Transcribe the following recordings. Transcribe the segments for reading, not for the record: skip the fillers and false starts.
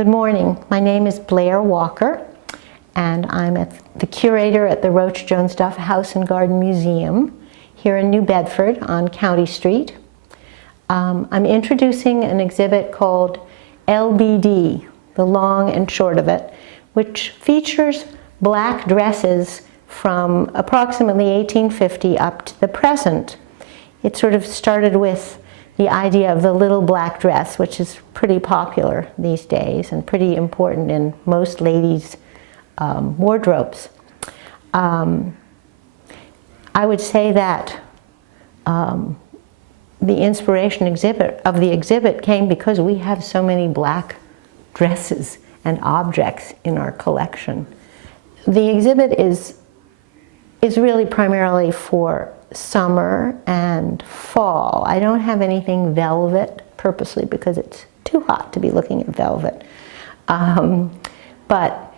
Good morning. My name is Blair Walker, and I'm the curator at the Rotch Duff House and Garden Museum here in New Bedford on County Street. I'm introducing an exhibit called LBD, the long and short of it, which features black dresses from approximately 1850 up to the present. It sort of started with the idea of the little black dress, which is pretty popular these days and pretty important in most ladies' wardrobes. I would say that the inspiration of the exhibit came because we have so many black dresses and objects in our collection. The exhibit is really primarily for summer and fall. I don't have anything velvet purposely because it's too hot to be looking at velvet. But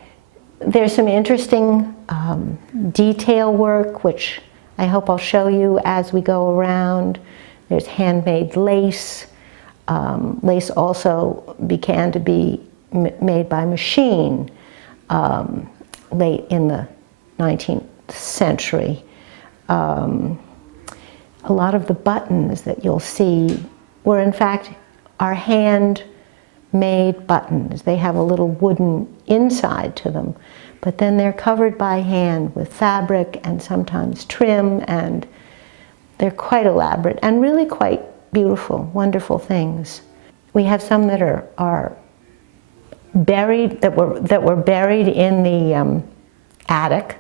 there's some interesting detail work, which I hope I'll show you as we go around. There's handmade lace. Lace also began to be made by machine late in the 19th century. A lot of the buttons that you'll see were in fact are hand-made buttons. They have a little wooden inside to them, but then they're covered by hand with fabric and sometimes trim, and they're quite elaborate and really quite beautiful, wonderful things. We have some that are buried, that were buried in the attic,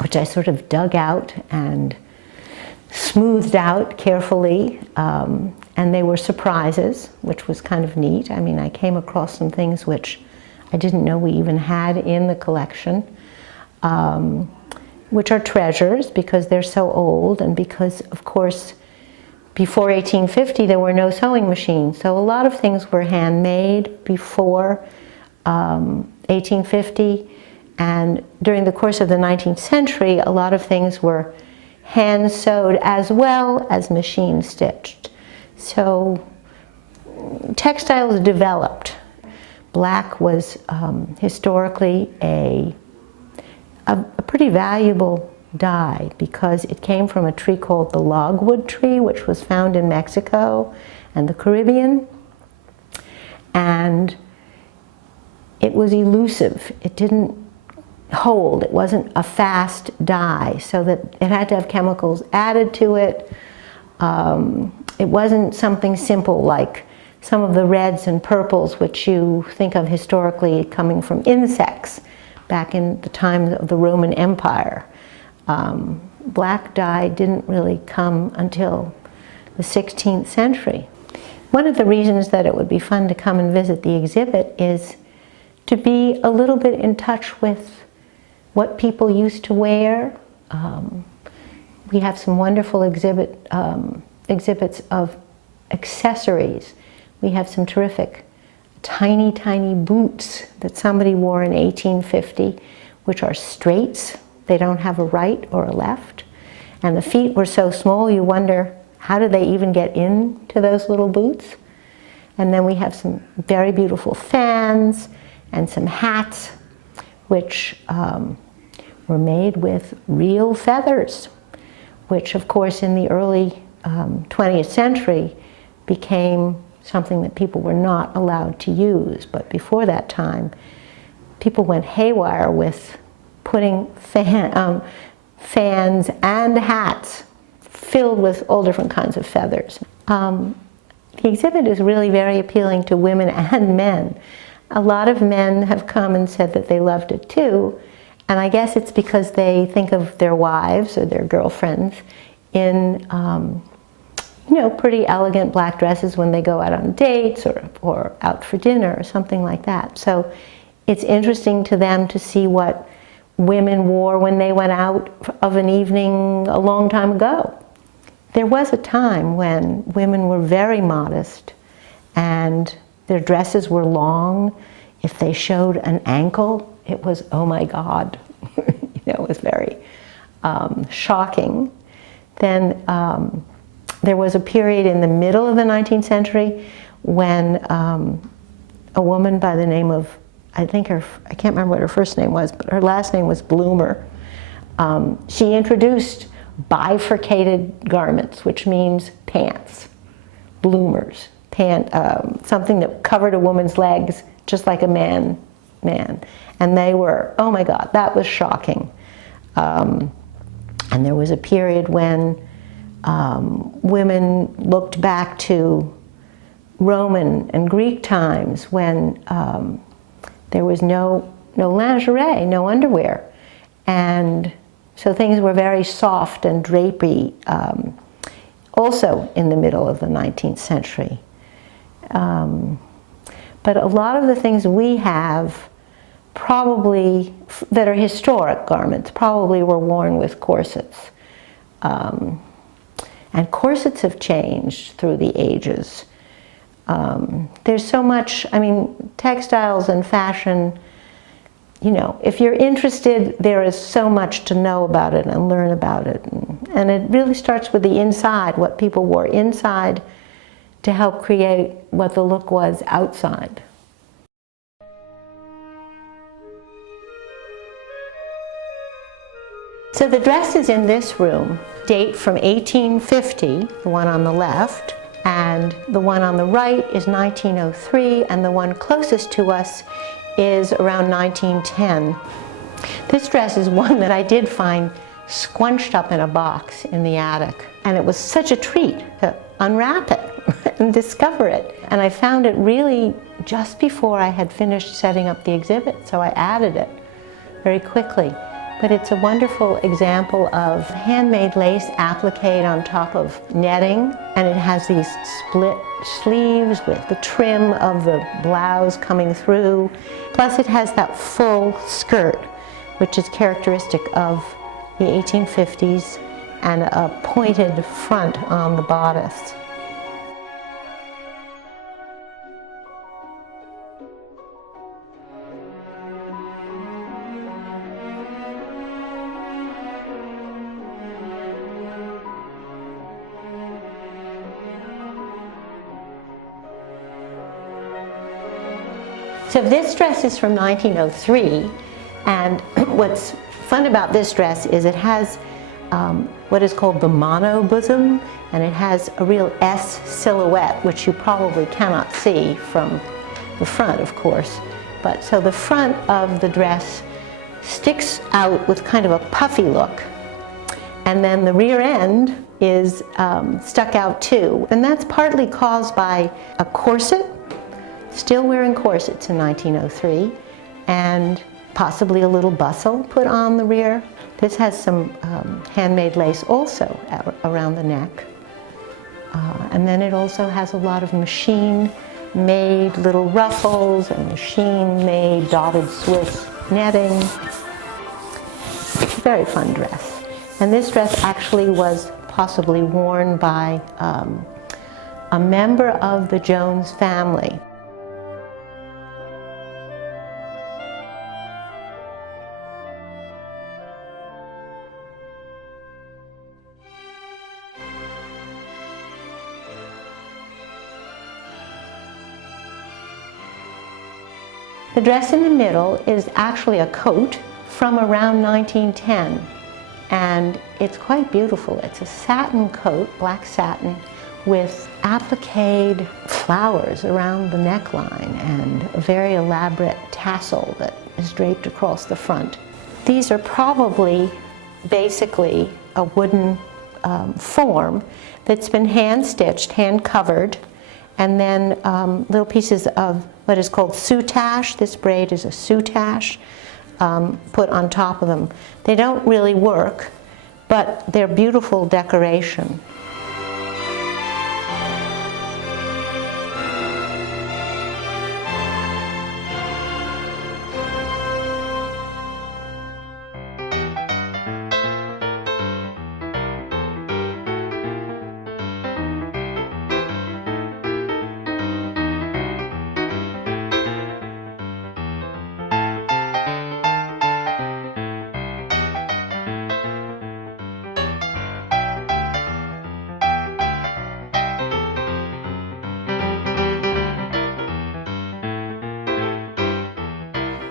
which I sort of dug out and smoothed out carefully, and they were surprises, which was kind of neat. I mean, I came across some things which I didn't know we even had in the collection, which are treasures because they're so old, and because, of course, before 1850 there were no sewing machines, so a lot of things were handmade before 1850. And during the course of the 19th century, a lot of things were hand sewed as well as machine stitched. So textiles developed. Black was historically a pretty valuable dye because it came from a tree called the logwood tree, which was found in Mexico and the Caribbean. And it was elusive. It didn't hold. It wasn't a fast dye, so that it had to have chemicals added to it. It wasn't something simple like some of the reds and purples which you think of historically coming from insects back in the time of the Roman Empire. Black dye didn't really come until the 16th century. One of the reasons that it would be fun to come and visit the exhibit is to be a little bit in touch with what people used to wear. We have some wonderful exhibits of accessories. We have some terrific tiny, tiny boots that somebody wore in 1850, which are straights. They don't have a right or a left. And the feet were so small, you wonder, how did they even get into those little boots? And then we have some very beautiful fans and some hats, which were made with real feathers, which of course in the early 20th century became something that people were not allowed to use. But before that time, people went haywire with putting fans and hats filled with all different kinds of feathers. The exhibit is really very appealing to women and men. A lot of men have come and said that they loved it too, and I guess it's because they think of their wives or their girlfriends in you know, pretty elegant black dresses when they go out on dates or out for dinner or something like that. So it's interesting to them to see what women wore when they went out of an evening a long time ago. There was a time when women were very modest and their dresses were long. If they showed an ankle, it was, oh my God, you know, it was very shocking. Then there was a period in the middle of the 19th century when a woman by the name of, I can't remember what her first name was, but her last name was Bloomer. She introduced bifurcated garments, which means pants, bloomers, something that covered a woman's legs just like a man. And they were, oh my God, that was shocking. And there was a period when women looked back to Roman and Greek times when there was no lingerie, no underwear. And so things were very soft and drapey, also in the middle of the 19th century. But a lot of the things we have probably, that are historic garments, probably were worn with corsets. And corsets have changed through the ages. There's so much, I mean, textiles and fashion, you know, if you're interested, there is so much to know about it and learn about it. And it really starts with the inside, what people wore inside to help create what the look was outside. So the dresses in this room date from 1850, the one on the left, and the one on the right is 1903, and the one closest to us is around 1910. This dress is one that I did find squunched up in a box in the attic, and it was such a treat to unwrap it and discover it. And I found it really just before I had finished setting up the exhibit, so I added it very quickly. But it's a wonderful example of handmade lace appliqued on top of netting, and it has these split sleeves with the trim of the blouse coming through. Plus it has that full skirt, which is characteristic of the 1850s, and a pointed front on the bodice. So this dress is from 1903, and what's fun about this dress is it has what is called the mono bosom, and it has a real S silhouette, which you probably cannot see from the front, of course. But so the front of the dress sticks out with kind of a puffy look, and then the rear end is stuck out too, and that's partly caused by a corset. Still wearing corsets in 1903, and possibly a little bustle put on the rear. This has some handmade lace also around the neck. And then it also has a lot of machine-made little ruffles and machine-made dotted Swiss netting. Very fun dress. And this dress actually was possibly worn by a member of the Jones family. The dress in the middle is actually a coat from around 1910, and it's quite beautiful. It's a satin coat, black satin, with appliqued flowers around the neckline and a very elaborate tassel that is draped across the front. These are probably basically a wooden form that's been hand-stitched, hand-covered, and then little pieces of what is called soutache. This braid is a soutache put on top of them. They don't really work, but they're beautiful decoration.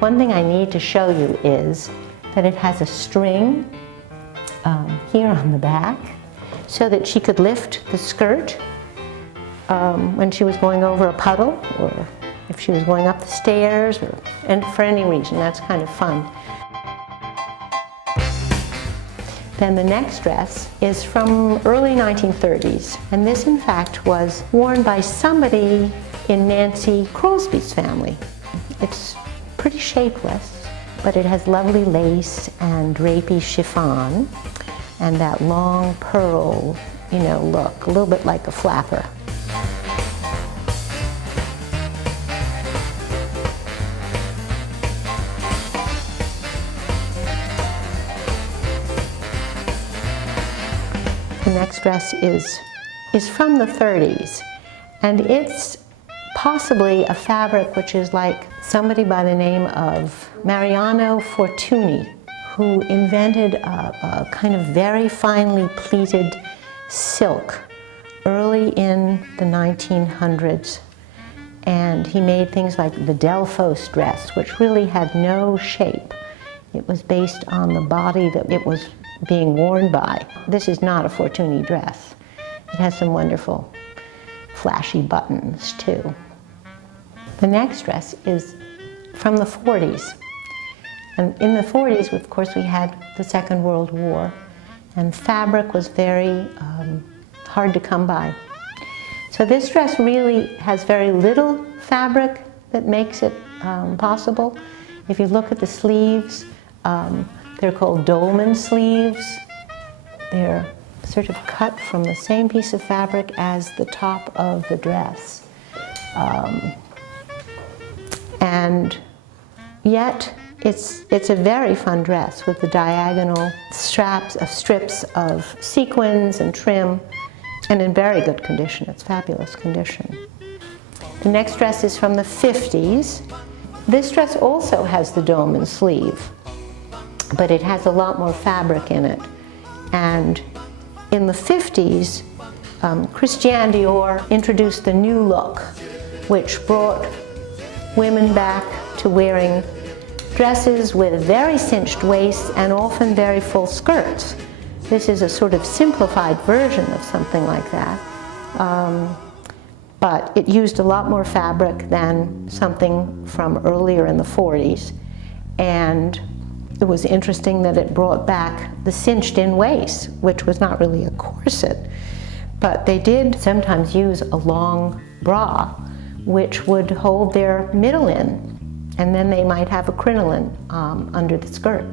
One thing I need to show you is that it has a string here on the back so that she could lift the skirt when she was going over a puddle, or if she was going up the stairs, and for any reason. That's kind of fun. Then the next dress is from early 1930s, and this in fact was worn by somebody in Nancy Crosby's family. It's pretty shapeless, but it has lovely lace and drapey chiffon and that long pearl, look, a little bit like a flapper. The next dress is from the 30s, and it's possibly a fabric which is like somebody by the name of Mariano Fortuny, who invented a kind of very finely pleated silk early in the 1900s. And he made things like the Delphos dress, which really had no shape. It was based on the body that it was being worn by. This is not a Fortuny dress. It has some wonderful flashy buttons too. The next dress is from the 40s. And in the 40s, of course, we had the Second World War, and fabric was very hard to come by. So this dress really has very little fabric that makes it possible. If you look at the sleeves, they're called dolman sleeves. They're sort of cut from the same piece of fabric as the top of the dress. And yet, it's a very fun dress with the diagonal strips of sequins and trim, and in very good condition. It's fabulous condition. The next dress is from the 50s. This dress also has the dolman sleeve, but it has a lot more fabric in it. And in the 50s, Christiane Dior introduced the new look, which brought women back to wearing dresses with very cinched waists and often very full skirts. This is a sort of simplified version of something like that. But it used a lot more fabric than something from earlier in the 40s. And it was interesting that it brought back the cinched-in waist, which was not really a corset. But they did sometimes use a long bra, which would hold their middle in. And then they might have a crinoline under the skirt.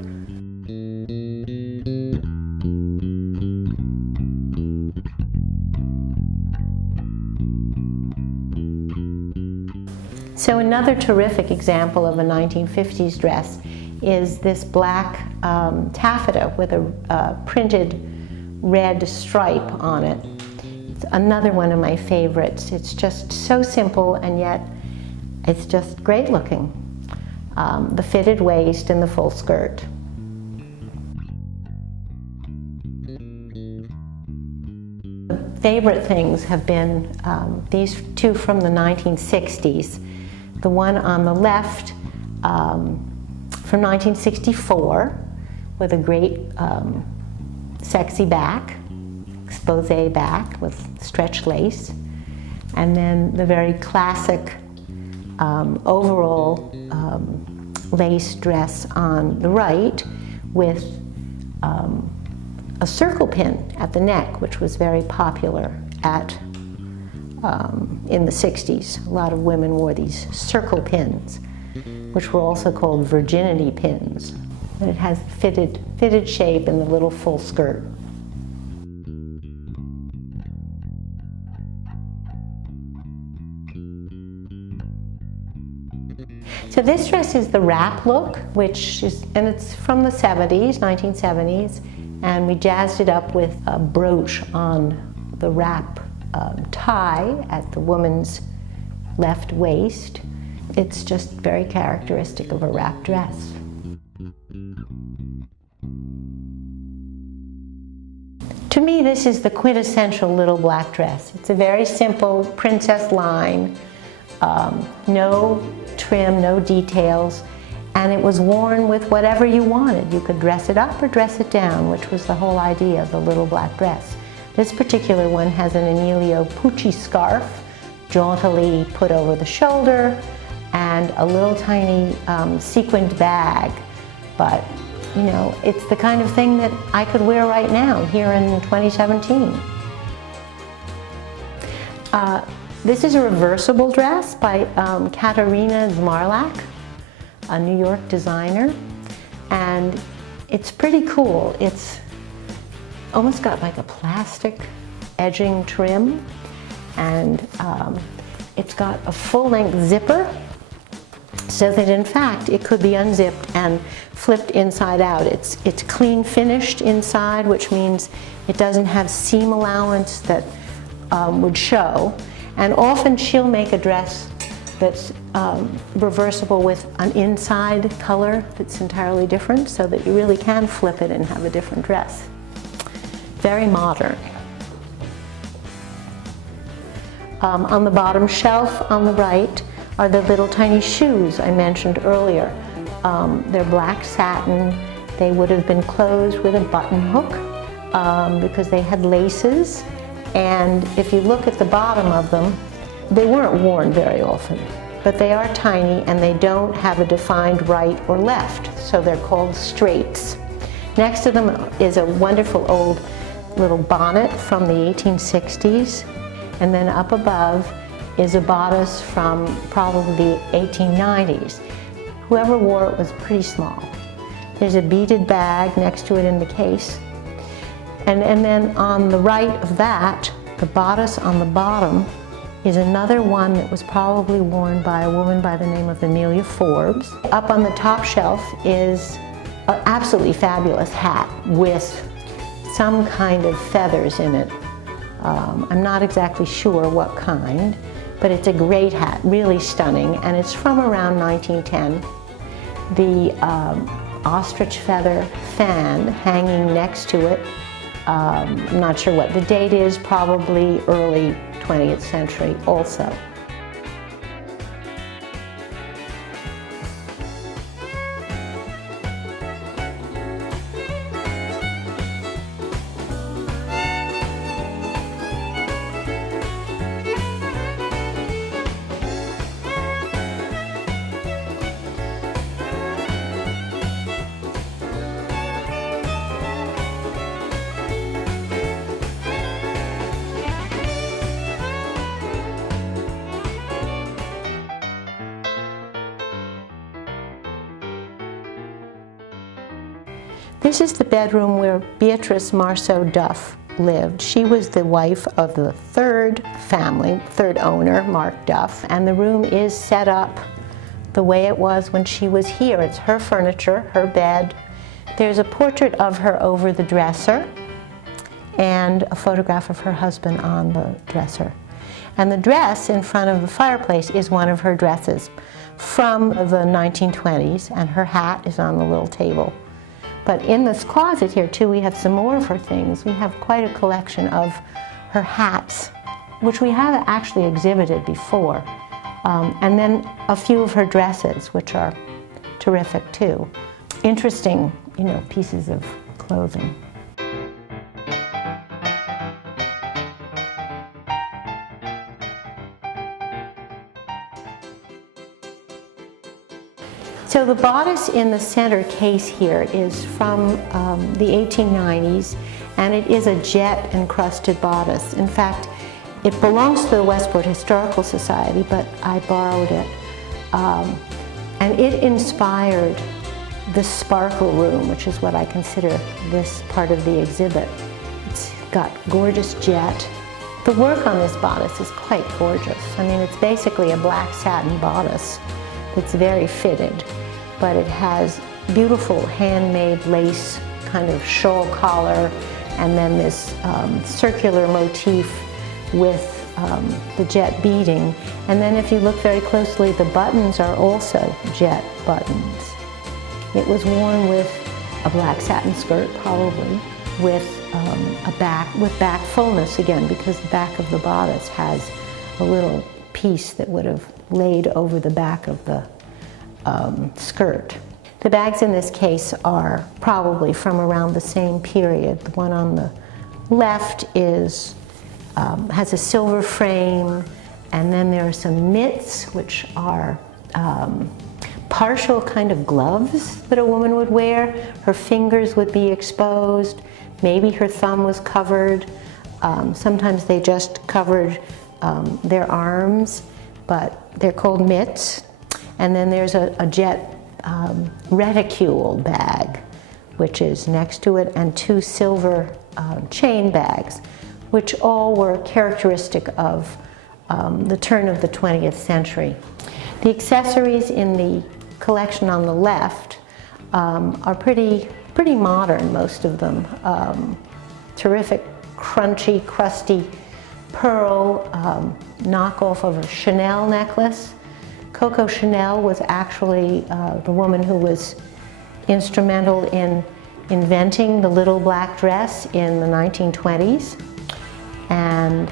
So another terrific example of a 1950s dress is this black taffeta with a printed red stripe on it. It's another one of my favorites. It's just so simple, and yet it's just great looking. The fitted waist and the full skirt. Favorite things have been these two from the 1960s. The one on the left from 1964 with a great sexy back, expose back with stretch lace, and then the very classic overall lace dress on the right with a circle pin at the neck, which was very popular in the 60s. A lot of women wore these circle pins, which were also called virginity pins. And it has fitted shape in the little full skirt. So this dress is the wrap look, and it's from the 70s, 1970s, and we jazzed it up with a brooch on the wrap tie at the woman's left waist. It's just very characteristic of a wrap dress. To me, this is the quintessential little black dress. It's a very simple princess line, no trim, no details, And it was worn with whatever you wanted. You could dress it up or dress it down, which was the whole idea of the little black dress. This particular one has an Emilio Pucci scarf, jauntily put over the shoulder, and a little tiny sequined bag. But, you know, it's the kind of thing that I could wear right now, here in 2017. This is a reversible dress by Katarina Zmarlak, a New York designer, and it's pretty cool. It's almost got like a plastic edging trim, and it's got a full-length zipper, so that in fact it could be unzipped and flipped inside out. It's clean finished inside, which means it doesn't have seam allowance that would show. And often she'll make a dress that's reversible with an inside color that's entirely different, so that you really can flip it and have a different dress. Very modern. On the bottom shelf on the right are the little tiny shoes I mentioned earlier. They're black satin. They would have been closed with a button hook because they had laces. And if you look at the bottom of them, they weren't worn very often, but they are tiny and they don't have a defined right or left, so they're called straights. Next to them is a wonderful old little bonnet from the 1860s, and then up above is a bodice from probably the 1890s. Whoever wore it was pretty small. There's a beaded bag next to it in the case. And then on the right of that, the bodice on the bottom is another one that was probably worn by a woman by the name of Amelia Forbes. Up on the top shelf is an absolutely fabulous hat with some kind of feathers in it. I'm not exactly sure what kind, but it's a great hat, really stunning, and it's from around 1910. The ostrich feather fan hanging next to it, I'm not sure what the date is, probably early 20th century also. This is the bedroom where Beatrice Marceau Duff lived. She was the wife of the third owner, Mark Duff, and the room is set up the way it was when she was here. It's her furniture, her bed. There's a portrait of her over the dresser and a photograph of her husband on the dresser. And the dress in front of the fireplace is one of her dresses from the 1920s, and her hat is on the little table. But in this closet here, too, we have some more of her things. We have quite a collection of her hats, which we have actually exhibited before. And then a few of her dresses, which are terrific, too. Interesting, you know, pieces of clothing. So the bodice in the center case here is from the 1890s, and it is a jet encrusted bodice. In fact, it belongs to the Westport Historical Society, but I borrowed it. And it inspired the sparkle room, which is what I consider this part of the exhibit. It's got gorgeous jet. The work on this bodice is quite gorgeous. I mean, it's basically a black satin bodice that's very fitted, but it has beautiful handmade lace kind of shawl collar, and then this circular motif with the jet beading. And then if you look very closely, the buttons are also jet buttons. It was worn with a black satin skirt, probably, with back fullness again, because the back of the bodice has a little piece that would have laid over the back of the skirt. The bags in this case are probably from around the same period. The one on the left is, has a silver frame, and then there are some mitts, which are partial kind of gloves that a woman would wear. Her fingers would be exposed, maybe her thumb was covered. Sometimes they just covered their arms, but they're called mitts. And then there's a jet reticule bag, which is next to it, and two silver chain bags, which all were characteristic of the turn of the 20th century. The accessories in the collection on the left are pretty modern, most of them. Terrific, crunchy, crusty pearl knockoff of a Chanel necklace. Coco Chanel was actually the woman who was instrumental in inventing the little black dress in the 1920s. And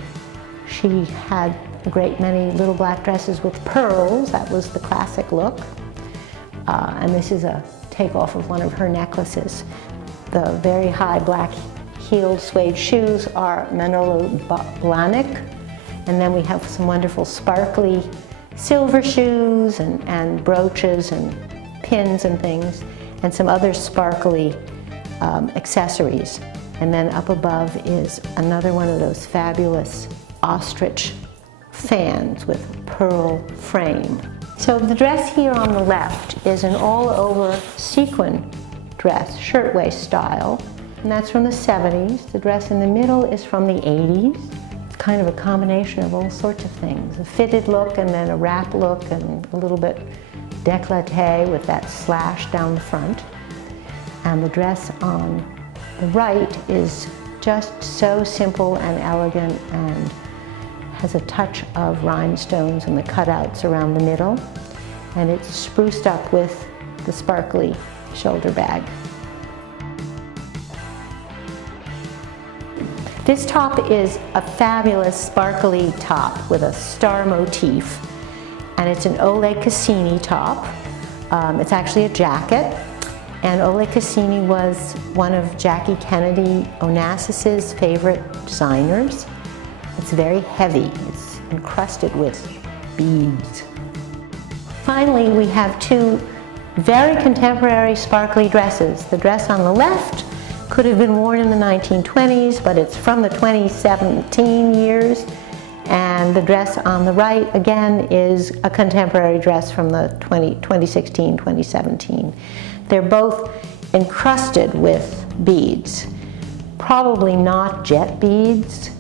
she had a great many little black dresses with pearls. That was the classic look. And this is a takeoff of one of her necklaces. The very high black heeled suede shoes are Manolo Blahnik. And then we have some wonderful sparkly silver shoes and brooches and pins and things, and some other sparkly accessories. And then up above is another one of those fabulous ostrich fans with pearl frame. So the dress here on the left is an all-over sequin dress, shirtwaist style, and that's from the 70s. The dress in the middle is from the 80s. It's kind of a combination of all sorts of things. A fitted look and then a wrap look and a little bit décolleté with that slash down the front. And the dress on the right is just so simple and elegant and has a touch of rhinestones and the cutouts around the middle. And it's spruced up with the sparkly shoulder bag. This top is a fabulous sparkly top with a star motif, and it's an Ole Cassini top. It's actually a jacket, and Ole Cassini was one of Jackie Kennedy Onassis's favorite designers. It's very heavy. It's encrusted with beads. Finally, we have two very contemporary sparkly dresses. The dress on the left could have been worn in the 1920s, but it's from the 2017 years. And the dress on the right, again, is a contemporary dress from the 2016, 2017. They're both encrusted with beads. Probably not jet beads,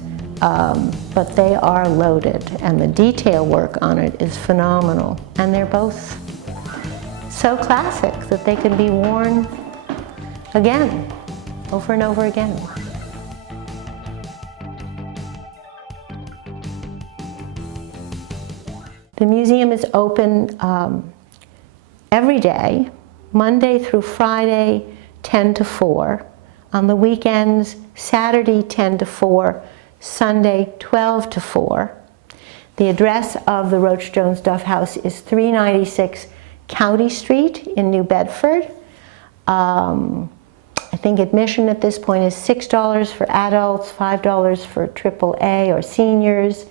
but they are loaded, and the detail work on it is phenomenal. And they're both so classic that they can be worn again, over and over again. The museum is open every day, Monday through Friday, 10 to 4. On the weekends, Saturday, 10 to 4, Sunday, 12 to 4. The address of the Rotch Jones Duff House is 396 County Street in New Bedford. I think admission at this point is $6 for adults, $5 for AAA or seniors,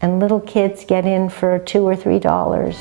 and little kids get in for $2 or $3.